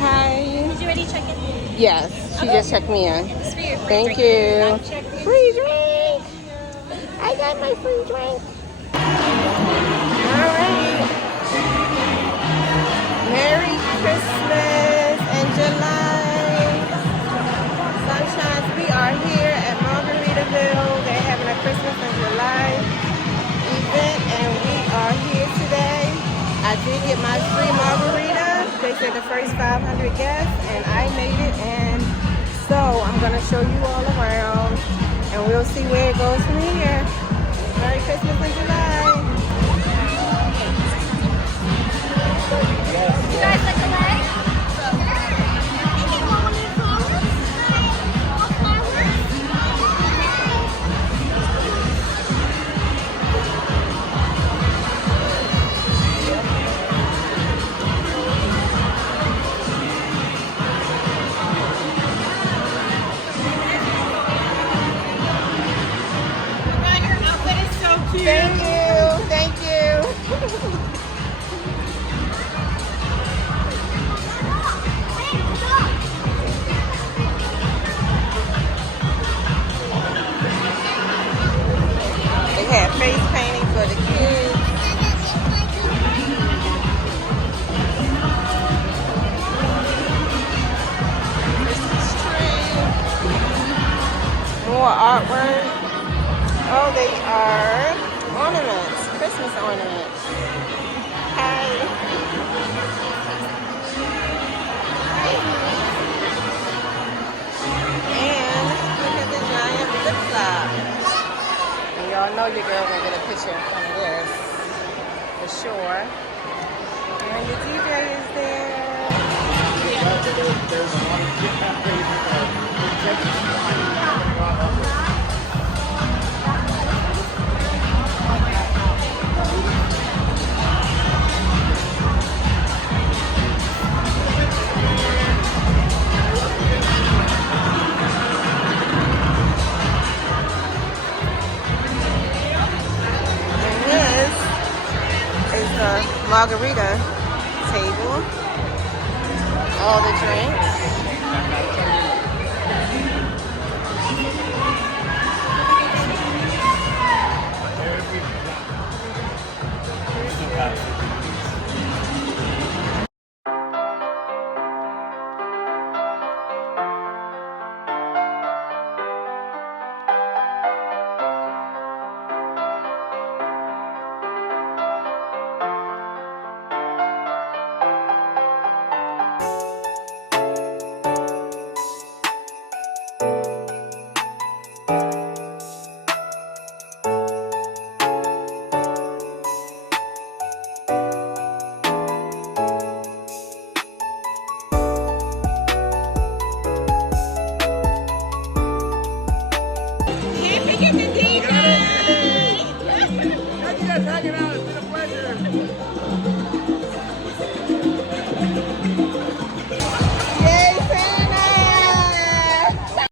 Hi. Did you already check in? Yes, she just checked me in. Thank drink. you. Free drink. I got my free drink. All right. Merry Christmas and July. Sunshines, we are here at Margaritaville. They're having a Christmas in July event, and we are here today. I did get my free margarita. They said the first 500 guests, and I made it. And so I'm going to show you all around, and we'll see where it goes from here. Merry Christmas in July. You guys like the leg? Thank you. Thank you. They had face painting for the kids. Christmas tree. More artwork. Oh, they are ornaments, Christmas ornaments. Hi. And look at the giant flip flop. And y'all know your girl gonna get a picture in front of this, for sure. And the DJ is there. Margarita table, all the drinks.